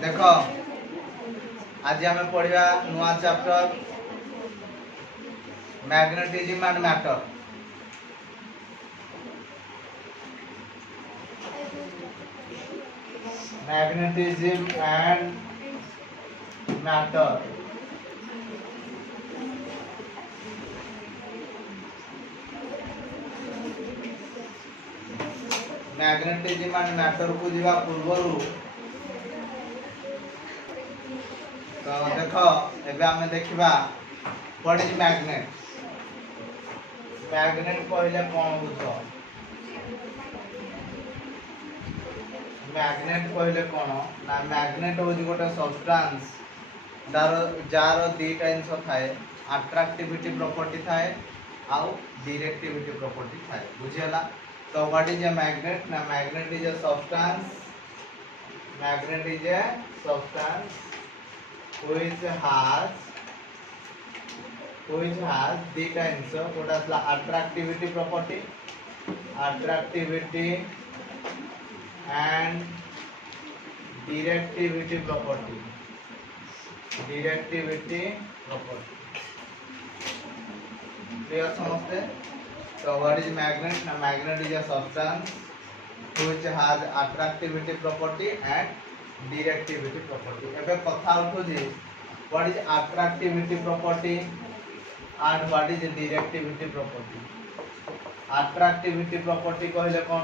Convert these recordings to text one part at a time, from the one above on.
देख आज आम पढ़ा नुआ chapter magnetism and matter. Magnetism and matter. Magnetism and matter को जीवा पूर्व तो देख एबे आमे देखिबा व्हाट इज मैग्नेट। मैग्नेट कहले कोन बुझो? मैग्नेट कहले कोन ना मैग्नेट हो गोटे सब्सटेंस जार दीटा जिनस थाए अट्रैक्टिविटी प्रॉपर्टी थाए आउ डायरेक्टिविटी प्रॉपर्टी थाए बुझियला। तो व्हाट इज ए मैग्नेट ना magnet is a substance magnet is a substance which has the kinds of what is the attractivity property and directivity property clear समझते? So what is magnet? Now magnet is a substance which has attractivity property and directivity property. एबे कथा उठो जे what is attractivity property and what is directivity property. Attractivity property कहले कोन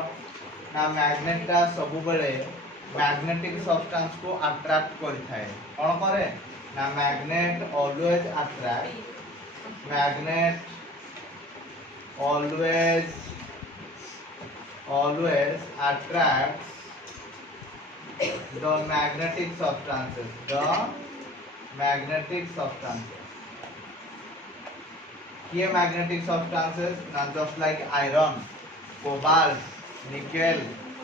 ना magnet का सब बेले मैग्नेटिक सब्सटेंस को अट्रैक्ट करि थाए। कोन करे ना magnet always attract always attracts the magnetic substances here magnetic substances not just like iron, cobalt, nickel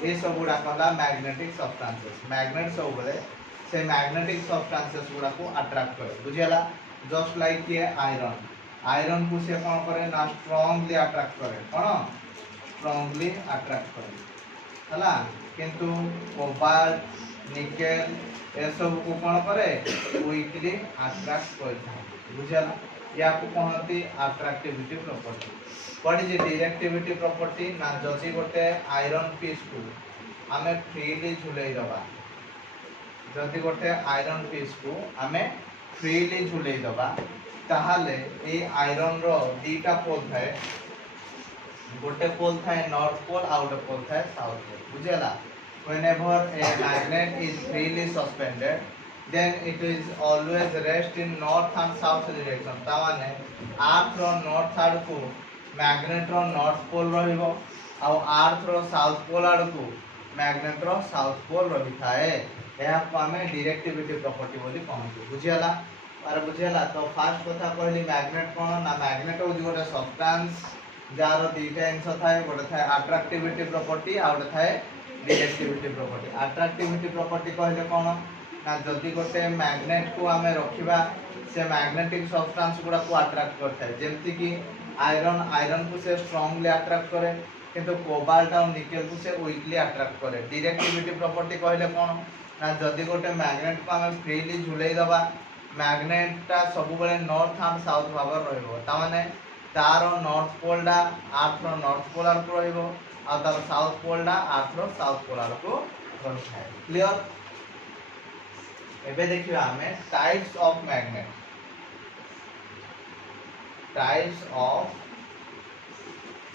ये सब गुड़ा कला मैग्नेटिक सब्सटेंसेस। मैग्नेट सब बोले से मैग्नेटिक सब्सटेंसेस गुड़ा को अट्रैक्ट करे बुझियला। जस्ट लाइक ये आयरन को से कोन करे ना स्ट्रांगली अट्रैक्ट करे कोन स्ट्रांगली अट्रैक्ट करे हला। किंतु कोबाल्ट निकेल ए सब को कोन करे वीकली अट्रैक्ट करता बुझला। या को कहती attractivity property. What is directivity property ना जसी गोटे आयरन पीस को हमें फ्रीली झुलाई दबा जदी गोटे आयरन पीस को हमें फ्रीली झुलाई दबा ताहाले ए आयरन रो दीटा पोल थाए गोटे पोल थाए नॉर्थ पोल आ गोटे पोल थाए साउथ पोल बुझला। whenever a magnet is freely suspended then it is always rest in north and south direction ता माने अर्थ रो नॉर्थ साइड को मैग्नेट रो नॉर्थ पोल रहिबो आ अर्थ रो साउथ पोल आड़ को मैग्नेट रो साउथ पोल रहि थाए। एहा को हमें डायरेक्टिविटी प्रॉपर्टी बोली कहू बुझियला। और बुझियला तो फर्स्ट कथा कहली मैग्नेट कोन ना मैग्नेट हो गोटे सब्सटेंस जार दीटा जिनस थाए गोटे थाए अट्रैक्टिविटी प्रॉपर्टी आ गोटे थाए डायरेक्टिविटी प्रॉपर्टी। अट्रैक्टिविटी प्रॉपर्टी कहले कोन ना जदी गोटे मैग्नेट को हमें रखिबा से मैग्नेटिक सब्सटेंस गुडा को अट्रैक्ट करता है जेमति कि आयरन को से स्ट्रांगली अट्रैक्ट करे किंतु कोबाल्ट और निकेल को से वीकली अट्रैक्ट करे। डायरेक्टिविटी प्रॉपर्टी कहले कोन ना जदी गोटे मैग्नेट को हमें फ्रीली झुलाई दबा मैग्नेटटा सब बेले नॉर्थ एंड साउथ भाव रहइबो ता माने तार नॉर्थ पोलडा अर्थ रो नॉर्थ पोल आड़ को रहइबो आ तार साउथ पोलडा अर्थ रो साउथ पोल आड़ को रहथाय। क्लियर? एबे देखिबा हमें types of magnet. Types of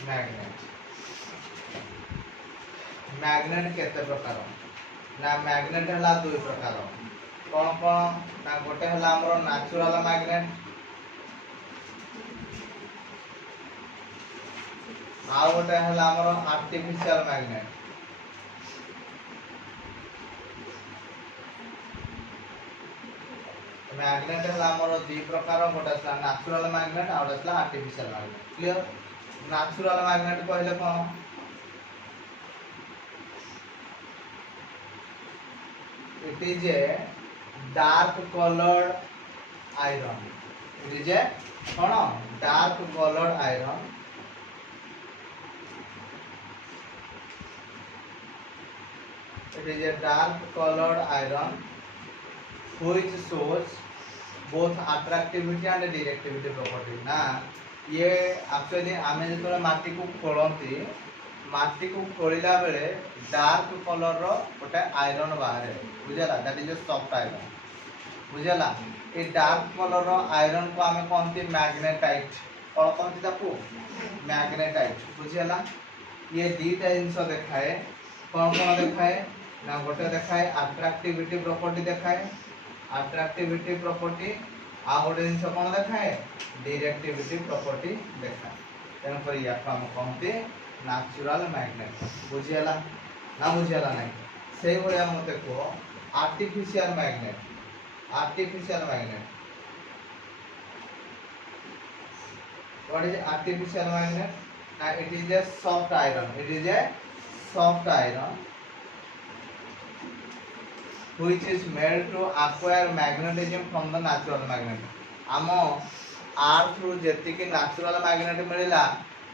magnet magnet केते प्रकार ना मैग्नेट हला दुई प्रकार कोन कोन ना गोटे हला हमरो नेचुरल मैग्नेट आ गोटे हला हमरो आर्टिफिशियल मैग्नेट। मैग्नेट हला हमरो दी प्रकार गोटे हला नेचुरल मैग्नेट आ गोटे हला artificial magnet. Clear? Natural magnet कहले कोन it is a dark colored iron. It is a dark colored iron It is a dark colored iron which shows both attractivity and directivity property ना ये actually आमे जेतोले माटी को खोलंती माटी को खोलिला बेले dark colour रो गोटे आयरन बाहर बुझला that is a soft iron बुझला ए डार्क कलर रो आयरन को आमे कहंती मैग्नेटाइट और कहंती ताकू मैग्नेटाइट बुझला ये दीटा जिनस देखाए कौन कौन देखाए ना गोटे देखाए अट्रैक्टिविटी प्रॉपर्टी देखाए अट्रैक्टिविटी प्रॉपर्टी आ गोटे जिनस कौन देखाए डायरेक्टिविटी प्रॉपर्टी देखाए तेन पर या हम कहते नेचुरल मैग्नेट बुझियला ना बुझियला नहीं सेही भलिया मते को artificial magnet what is artificial magnet now it is a soft iron which is made to acquire magnetism from the natural magnet आम अर्थ रु जेतिकी नेचुरल मैग्नेट मिलला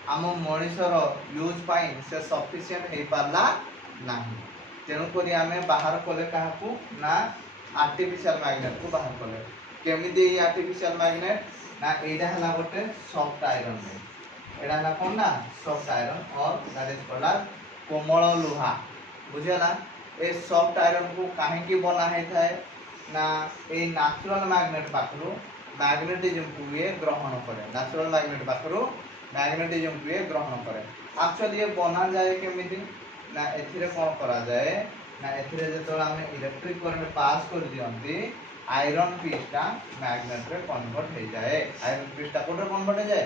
आम मनुष्यर यूज पाई से सफिशिएंट हे पारला नाही तेनु करी आमे बाहर कले काहाकू ना आर्टिफिशियल मैग्नेट को बाहर कले केमिति आर्टिफिशियल मैग्नेट ना एडा हला गोटे सॉफ्ट आयरन एडा हला कोन ना सॉफ्ट आयरन और दैट इज कॉल्ड कोमल लोहा बुझला ए सॉफ्ट आयरन को काहे की बना है थाए ना ए नेचुरल मैग्नेट पाखरु मैग्नेटिज्म को ये ग्रहण करे नेचुरल मैग्नेट पाखरु मैग्नेटिज्म को ये ग्रहण करे एक्चुअली ये बना जाए केमिति ना एथिरे कोन करा जाए ना एथिरे जेतो हम इलेक्ट्रिक करंट पास कर दियंती आयरन पीसटा मैग्नेट रे कन्वर्ट हो जाए आयरन पीसटा कोडे कन्वर्ट हो जाए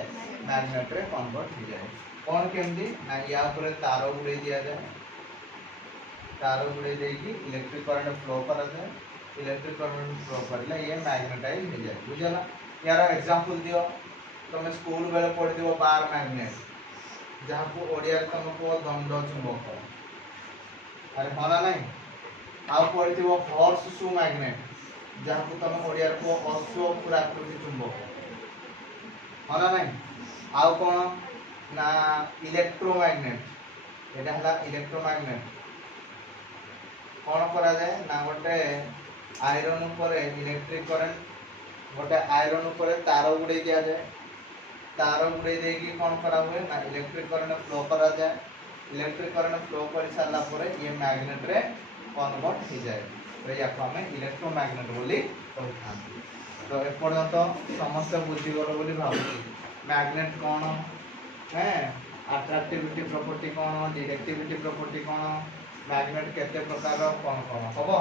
मैग्नेट रे कन्वर्ट हो जाए कोन केमदी ना या ऊपर तार उड़े दिया जाए तार उड़े देकी इलेक्ट्रिक करंट फ्लो करा जाए इलेक्ट्रिक करंट फ्लो करले ये मैग्नेटाइज हो जाए बुझला यार एग्जांपल दियो तुम स्कूल बेले पढ़ दियो बार मैग्नेट जहां को ओडिया तुमको दंड चुंबक अरे होला नहीं आउ पढ़ दियो हॉर्स शू मैग्नेट जहां को तुम ओडिया को अश्व पुराकृति चुंबक होला नहीं आउ कोन ना इलेक्ट्रोमैग्नेट एटा हला इलेक्ट्रोमैग्नेट कोन करा जाए ना गोटे आयरन ऊपर इलेक्ट्रिक करंट गोटे आयरन ऊपर तार गुड़े दिया जाए तार गुड़े देकी कोन करा हुए ना इलेक्ट्रिक करंट फ्लो करा जाए इलेक्ट्रिक करंट फ्लो कर साला परे ये मैग्नेट रे कन्वर्ट हो जाए तो या को हमें इलेक्ट्रोमैग्नेट बोली कहथां तो ए पर्यंत समस्त बुझी गलो बोली भाबुची मैग्नेट कोन है अट्रैक्टिविटी प्रॉपर्टी कोन डायरेक्टिविटी प्रॉपर्टी कोन मैग्नेट केते प्रकार कोन कोन हबो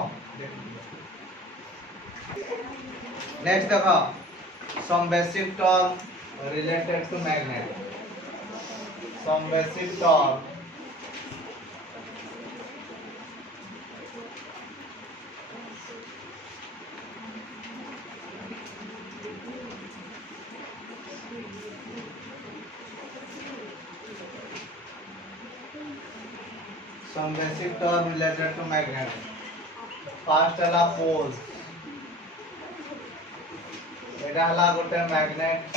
नेक्स्ट देखो some basic term related to magnet some basic term related to magnet first है poles एटा हला गोटे मैग्नेट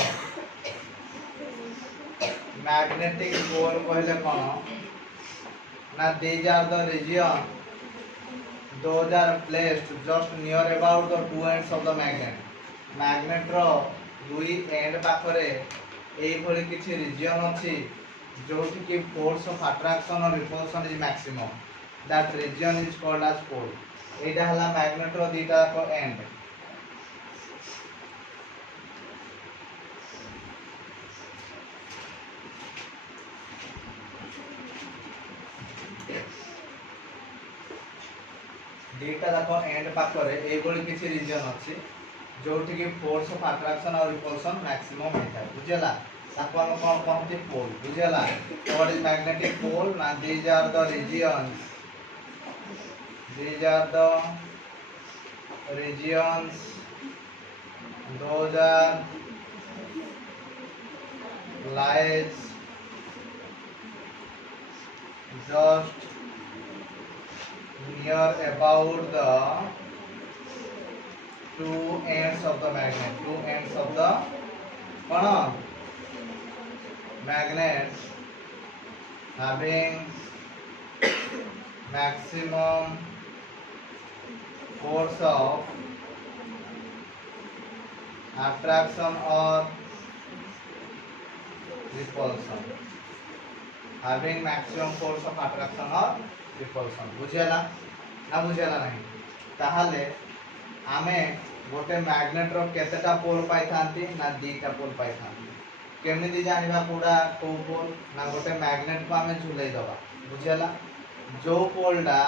मैग्नेटिक पोल कहले कोन ना these are the region those are placed just near about the two ends of the magnet magnet रो दुई and पाखरे एई भली किछि रीजन अछि जोठी कि force of attraction or repulsion is maximum that region is called as pole एटा हला magnet रो दीटा को एंड दीटा जाक एंड पाखरे एई भली किछि रीजन अछि जोठी कि force of attraction or repulsion maximum होता है बुझला ताको हम कोन कहते पोल बुझला व्हाट इज मैग्नेटिक पोल ना these are the regions those are lies just near about the two ends of the magnet having maximum force of attraction or repulsion, having maximum force of attraction or repulsion. बुझेला ना बुझेला नहीं ताहले आमे गोटे magnet रो केतेटा पोल पाई थांती ना दीटा पोल पाई थांती केमिति जानिबा कोडा को पोल ना गोटे मैग्नेट को आमे झुलाई दबा बुझेला जो पोलडा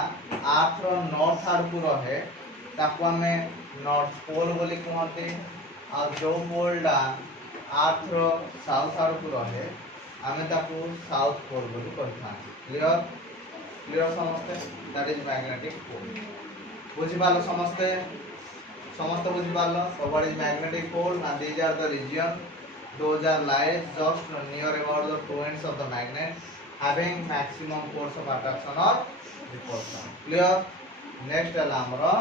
आर्थ रो नॉर्थ आड़ को रहे ताको आमे नॉर्थ पोल बोली कहते आ जो पोलडा आर्थ रो साउथ आड़ को रहे आमे ताको साउथ पोल बोली कहता क्लियर क्लियर समझते दैट इज मैग्नेटिक पोल बुझी पालो समझते समस्त बुझी पालो so what is magnetic pole and these are the region those are lies just near about the two ends of the magnet having maximum force of attraction or repulsion clear next है हमारा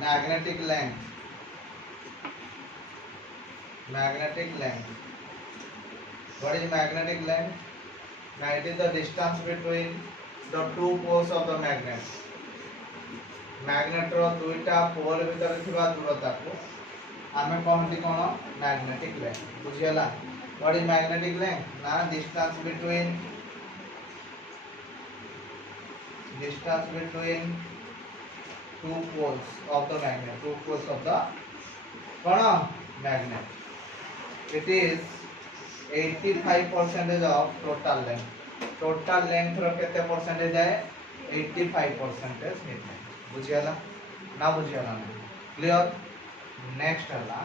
magnetic length what is magnetic length now it is the distance between the two poles of the magnet magnet रो दुईटा pole भीतर थिबा दूरता को आमे कहंती कोन मैग्नेटिक लेंथ बुझियला व्हाट इज मैग्नेटिक लेंथ ना distance between two poles of the magnet two poles of the कोन magnet it is 85% of total length रो केते परसेंटेज है 85% है बुझियाला ना बुझियाला नहीं क्लियर नेक्स्ट हला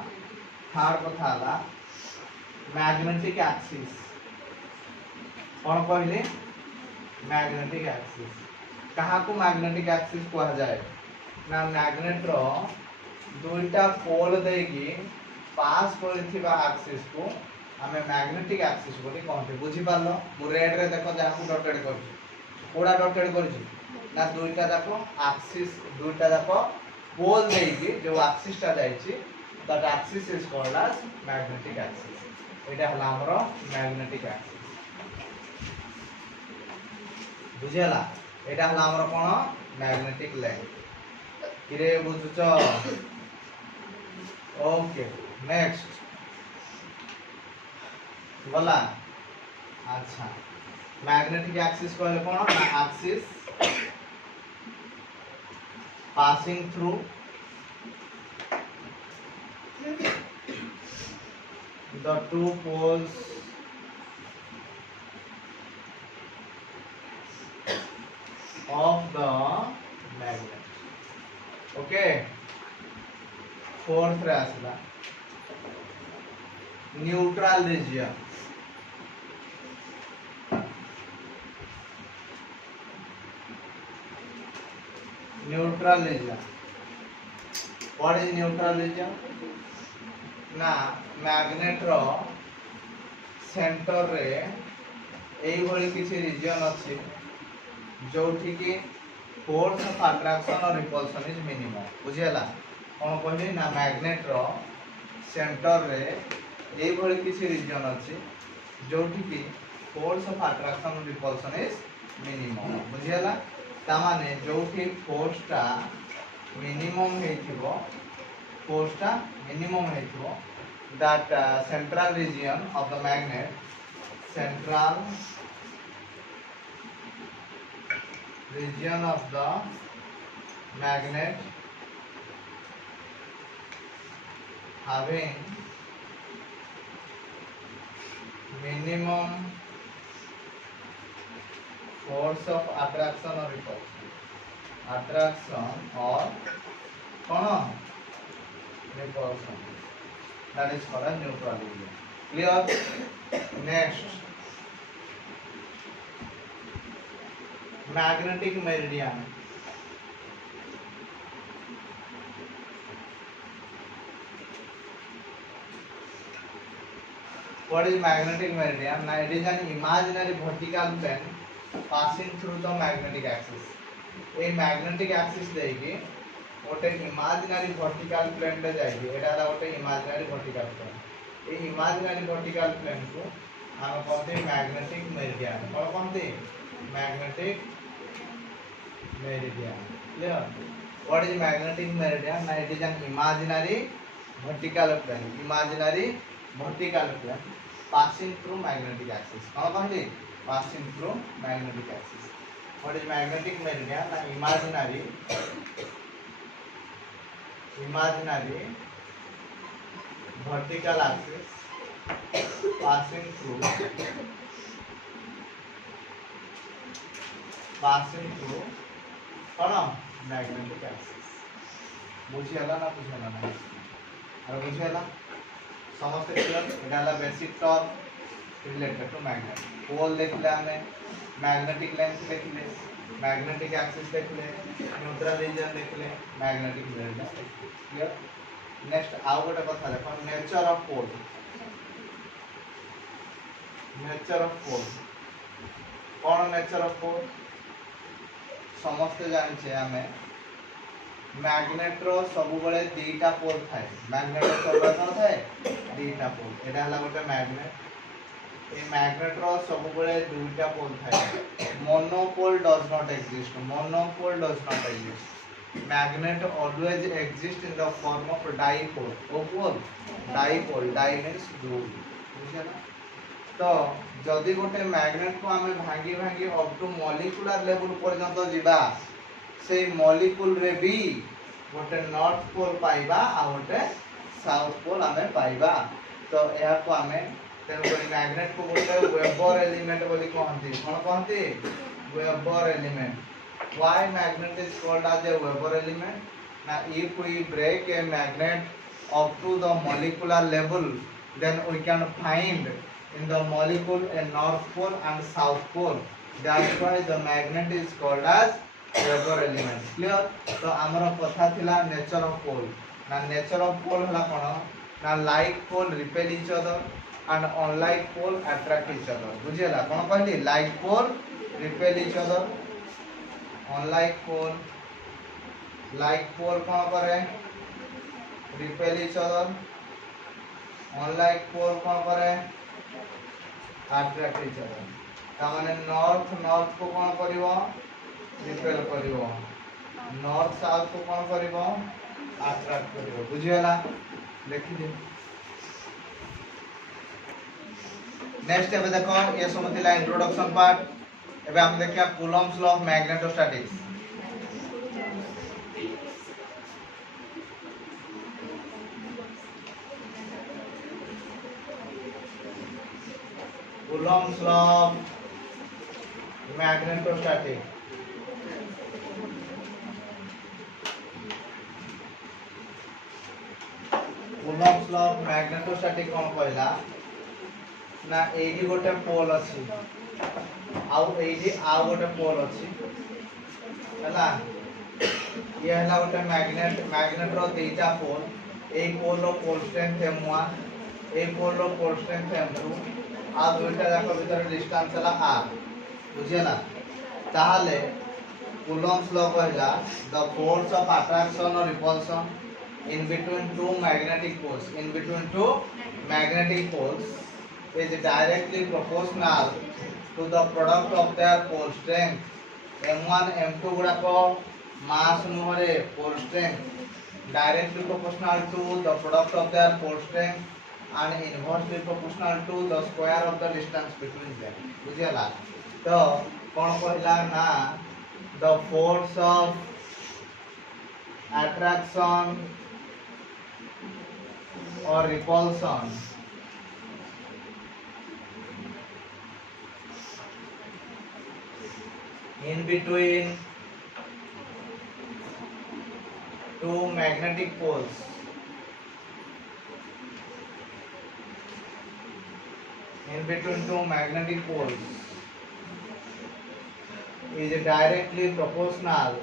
थर्ड कथा हला मैग्नेटिक एक्सिस कोन कहले मैग्नेटिक एक्सिस कहा को मैग्नेटिक एक्सिस कहा जाए ना मैग्नेट रो दुईटा पोल देगी पास करथिबा एक्सिस को हमें मैग्नेटिक एक्सिस बोली कहते बुझी पालो मु रेड रे देखो जाको डॉटेड करछि कोडा डॉटेड करछि ना दुईटा जाको एक्सिस दुईटा जाको पोल देगी जो एक्सिस टा जाईची that axis is called as magnetic axis एटा हला हमरो मैग्नेटिक एक्सिस बुझियला एटा हला हमरो कोन मैग्नेटिक लेंथ किरे बुझुचो ओके नेक्स्ट बोला अच्छा मैग्नेटिक एक्सिस कहले कोन ना axis passing through the two poles of the magnet okay fourth रे आसला neutral region neutral region what is neutral region ना मैग्नेट रो सेंटर रे एई भली किछि रीजन अछि जोठी की force of attraction or repulsion is minimum बुझियला कोन कहली ना मैग्नेट रो सेंटर रे एई भली किछि रीजन अछि जोठी की force of attraction or repulsion is minimum बुझियला तामाने जोठी फोर्सटा मिनिमम हेथिबो फोर्सटा मिनिमम हेथिबो that central region of the magnet central region of the magnet having minimum force of attraction or repulsion repulsion that is called a neutral region clear next magnetic meridian what is magnetic meridian now it is an imaginary vertical plane passing through the magnetic axis a magnetic axis देगी गोटे imaginary vertical plane रे जाएगी एटा गोटे imaginary vertical plane ए imaginary vertical plane को हम कहते हैं magnetic meridian और कहते हैं magnetic meridian clear what is magnetic meridian now it is an imaginary vertical plane, imaginary vertical plane passing through magnetic axis. कौन कहली? Passing through magnetic axis. What is magnetic meridian? An imaginary vertical axis passing through कौन magnetic axis. बुझिएला ना बुझिएला ना और बुझिएला समस्त clear एटा हला basic term related to magnet pole देखले हमें मैग्नेटिक लेंथ देखले मैग्नेटिक एक्सिस देखले न्यूट्रल रीजन देखले मैग्नेटिक मेरिडियन क्लियर नेक्स्ट आउ गोटे कथा देखो नेचर ऑफ पोल कौन नेचर ऑफ पोल समस्त जानछे हमें मैग्नेट रो सब बळे दीटा पोल थाए मैग्नेट रो सब कोन थाए दीटा पोल एटा हला गोटे मैग्नेट ए मैग्नेट रो सब बळे दुईटा पोल थाए monopole does not exist magnet always exist in the form of dipole di means दो बुझिया तो जदि गोटे मैग्नेट को हमें भांगी अप टू मॉलिक्यूलर लेवल पर्यंत जीवा से मॉलिक्यूल रे भी गोटे नॉर्थ पोल पाइबा आ गोटे साउथ पोल हमें पाइबा तो यह को हमें तेन मैग्नेट को गोटे वेबर एलिमेंट बोली कहंती कोन कहंती weber element why magnet is called as a weber element ना if we break a magnet up to the molecular level then we can find in the molecule a north pole and south pole that's why the magnet is called as Weber element clear तो हमरो कथा थिला nature of पोल ना nature of पोल हला कोन ना like pole repel each other and unlike pole attract each other बुझियला कोन कहली like pole repel each other unlike pole कोन करे repel each other unlike pole कोन करे अट्रैक्ट इच अदर ता माने नॉर्थ को कोन करिवो रिपेल करिवो नॉर्थ साउथ को कोन करिवो अट्रैक्ट करिवो बुझियला देखि दे नेक्स्ट एबे देखो ये सब थिला इंट्रोडक्शन पार्ट एबे हम देखिया Coulomb's law of magnetostatics Coulomb's law of magnetostatic Coulomb's law of magnetostatic कोन कहला ना एडी गोटे पोल अछि आउ एडी आउ गोटे पोल अछि हला ये हला गोटे मैग्नेट रो दुईटा पोल ए पोल रो पोल स्ट्रेंथ m1 ए पोल रो पोल स्ट्रेंथ m2 आ दुईटा जाक भीतर डिस्टेंस हला r बुझियला ताहले कूलम्ब्स लॉ कहला the force of attraction or repulsion in between two magnetic poles is directly proportional to the product of their pole strength m1 m2 गुड़ा को mass नुहरे pole strength directly proportional to the product of their pole strength and inversely proportional to the square of the distance between them बुझियला तो कोन कहला ना the force of attraction or repulsion in between two magnetic poles is directly proportional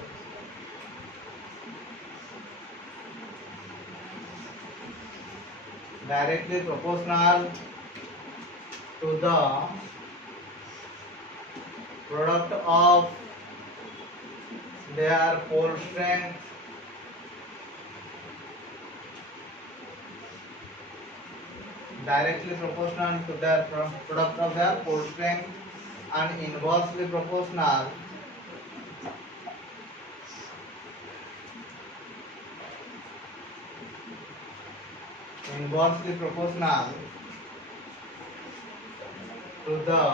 to the product of their pole strength and inversely proportional inversely proportional to the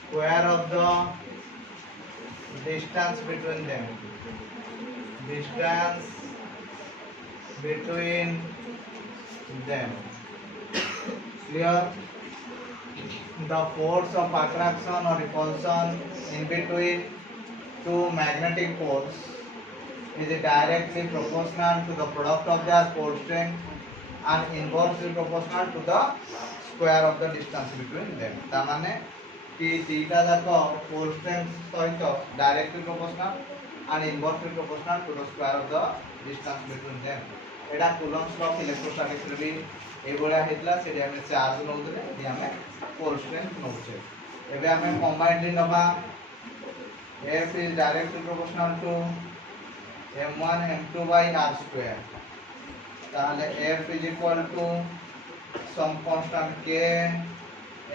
square of the distance between them. Distance between them. Clear? The force of attraction or repulsion in between two magnetic poles is directly proportional to the product of their pole strength and inversely proportional to the square of the distance between them. तामाने कि तीटा जाक pole strength सहित directly proportional and inversely proportional to the square of the distance between them. Etah Coulomb's law of electrostatics रे भी ए भलिया हेतला सेडी हमें charge नउतले जे हमें pole strength नउचे. एबे हमें combined नबा F is directly proportional to m1 m2 by r square. ताहले F is equal to some constant k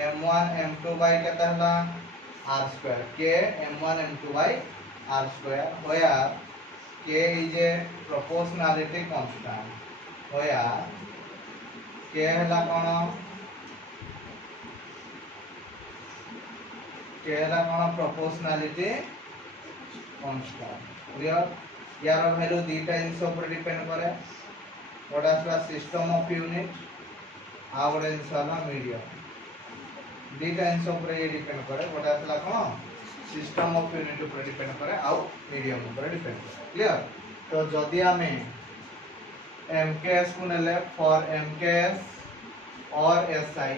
m1 m2 by केता हला r square. K m1 m2 by r square where k is a proportionality constant. where k हला कोन k हला कोन proportionality constant. Clear? यार value दीटा जिनिस ऊपर depend करे. What is the system of unit आवर जिनिस मीडियम दीटा जिनिस ऊपर ये डिपेंड करे. व्हाट इज द कोन सिस्टम ऑफ यूनिट ऊपर डिपेंड करे आउ मीडियम ऊपर डिपेंड करे. क्लियर? तो जदी हमें mks को नेले फॉर mks और si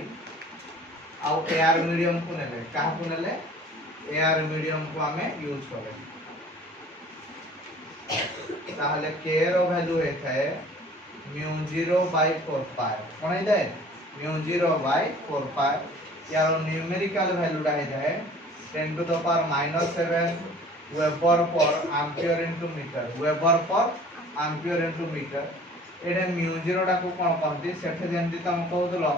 आउ एयर मीडियम को नेले कहा को नेले एयर मीडियम को हमें यूज करे. ताहले k रो वैल्यू हेथाय μ0 by 4 pi कोन हेथाय μ0 by 4 pi. यार न्यूमेरिकल वैल्यू डा हेथाय 10 to the power -7 weber per ampere into metre. Weber per ampere into metre. एडे μ0 डा को कोन कहंती सेठे जेंति तम कहउतलो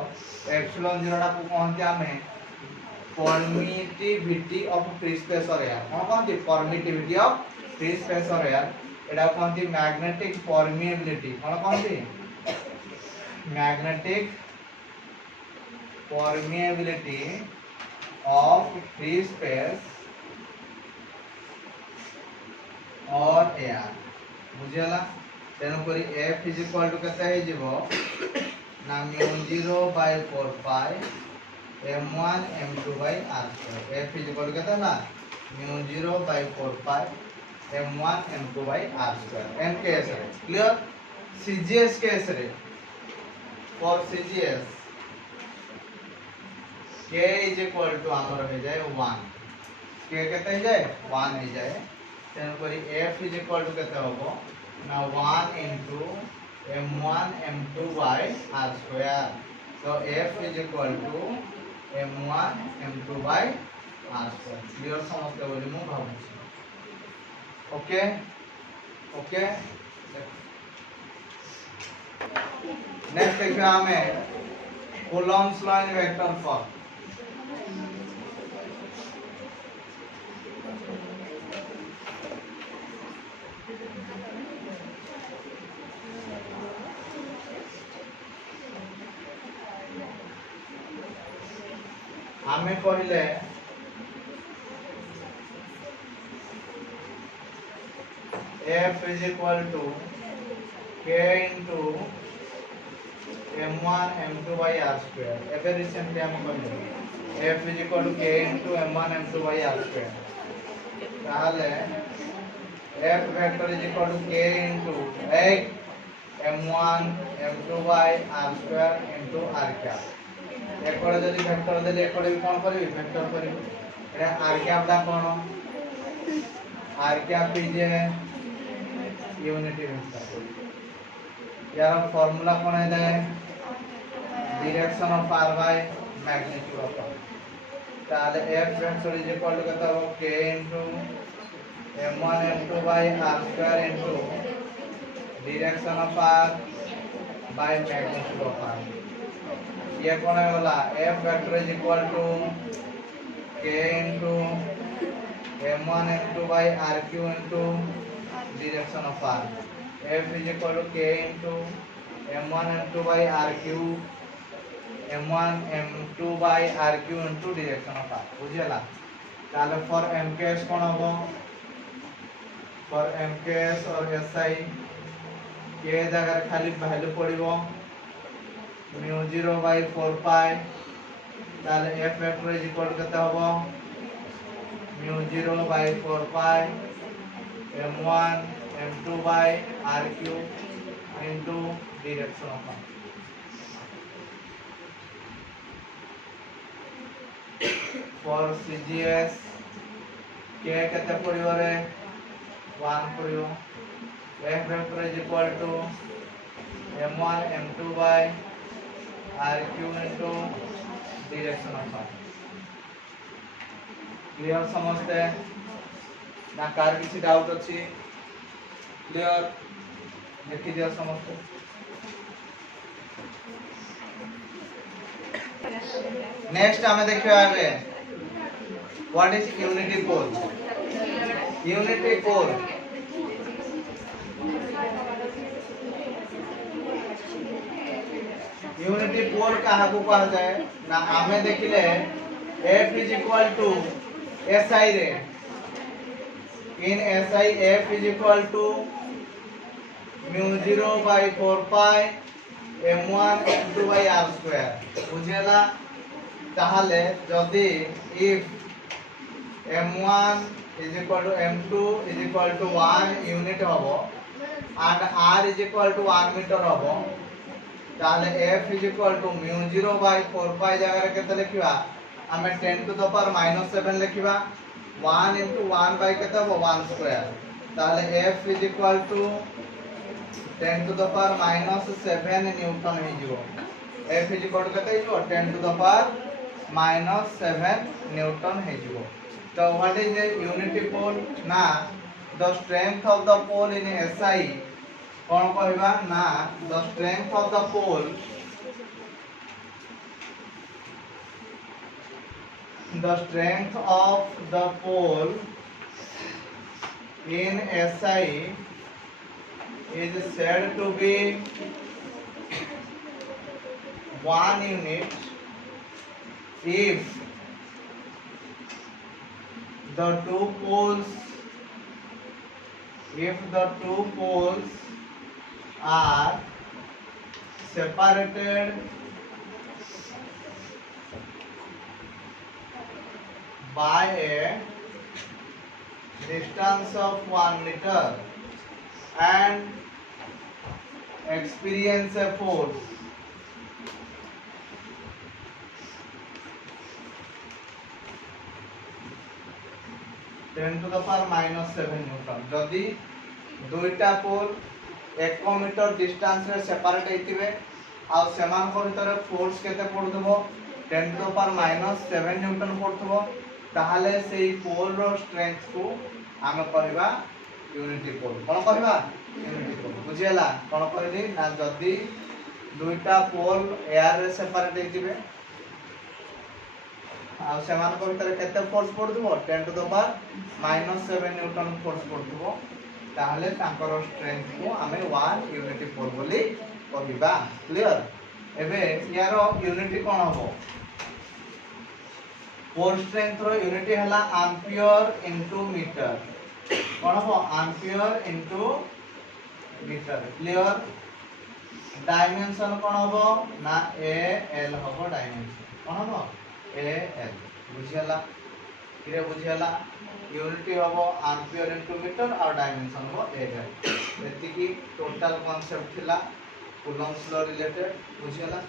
एप्सिलॉन 0 डा को कहंती हमें permittivity of free space or air. कोन कहंती permittivity of free space or air. एडा कहंती मैग्नेटिक परमिएबिलिटी. कोन कहंती magnetic permeability of free space or air. बुझेला? तेनु करी F इज इक्वल टू केते हे जिवो ना μ0 by 4 pi m1 m2 by r square. F is equal to केते ना μ0 by 4 pi m1 m2 by r square. m case रे. Clear? CGS case रे for CGS k is equal to हमर हो जाए 1. k केते हे जाए 1 हे जाए. तेनु करी F इज इक्वल टू केते होबो ना 1 into m1 m2 by r square. So F is equal to m1 m2 by r square. Clear समझते बोली मु भाबु. Okay okay. नेक्स्ट देखिए हमें Coulomb's law in vector form. हमें कहले F is equal to k into m1 m2 by r square. एबे recently हम कहले F is equal to k into m1 m2 by r square. ताहले F vector is equal to k into m1 m2 by r square into r cap. एकड़े जदी vector देले एकड़े भी कोन करबी vector करबी. एटा r cap दा कोन r cap is unity vector. यार formula कोन है direction of r by magnitude of r. ताले f vector is equal to केता हो k into m1 m2 by r square into direction of r by magnitude of r. ये कौन है वाला f vector is equal to k into m1 m2 by rq into direction of r. F is equal to K into M1 M2 by R cube M1 M2 by R cube into direction of R বুঝিলা তাহলে for MKS কোন হবো for MKS or SI K জায়গায় খালি value পড়িব mu 0 by 4 pi তাহলে F vector is equal to কত হবো mu 0 by 4 pi M1 M2 by R cube into direction of R for CGS K কেতে পড়িব রে 1 পড়িব F vector is equal to M1 M2 by R cube into direction of R clear समझते ना car किसी doubt अच्छी clear देखी दिया समझते next हमें देखियो आगे what is unity pole unity pole कहा को कहा जाए ना हमें देखिले F is equal to SI रे in SI F is equal to mu 0 by 4 pi M1 M2 by R square বুঝিলা তাহলে যদি if M1 is equal to M2 is equal to 1 unit হবো and R is equal to 1 meter হবো তাহলে F is equal to mu 0 by 4 pi জায়গায় কেতে লিখিবা আমি 10 to the power -7 লিখিবা 1 into 1 by কেতে হবো 1 স্কয়ার তাহলে F is equal to 10 to the power -7 Newton হই যাব F is equal to কেতে হই যাব 10 to the power -7 নিউটন হই যাব তো what is the unity pole না the strength of the pole in SI কোন কইবা না the strength of the pole in SI is said to be 1 unit if the two poles are separated by a distance of 1 meter and experience a force (10 to the power -7 Newton जदि दुईटा पोल 1 metre distance रे separate हेतिबे आ समान को भीतर force केते पड़थबो 10 to the power -7 Newton पड़थबो ताहले सेही पोल रो strength को हम कहबा यूनिटी पोल कोन कहबा यूनिटी पोल बुझियला कोन कहली ना जदि दुईटा पोल एयर रे सेपरेट हेतिबे आ समान को भीतर केते फोर्स पड़थबो 10 to the power -7 newton force पड़थबो ताहले तांकर स्ट्रेंथ को हमें 1 यूनिटी पोल बोली कहबा क्लियर एबे यारो यूनिटी कोन हो पोल स्ट्रेंथ रो यूनिट हला एम्पियर इनटू मीटर कोन हो ampere into metre clear dimension कोन हो ना ए एल हो डायमेंशन कोन हो ए एल बुझियला किरे बुझियला यूनिट हो एम्पियर इनटू मीटर और डायमेंशन हो ए एल एति की टोटल कांसेप्ट थिला कूलम्ब्स लॉ रिलेटेड बुझियला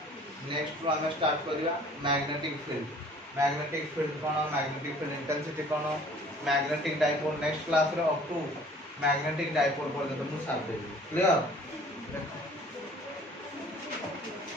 नेक्स्ट रो हमें स्टार्ट करिया मैग्नेटिक फील्ड कोन मैग्नेटिक फील्ड इंटेंसिटी कोन मैग्नेटिक डाइपोल नेक्स्ट क्लास रे अप टू मैग्नेटिक डाइपोल पर्यंत मु साथ देबी क्लियर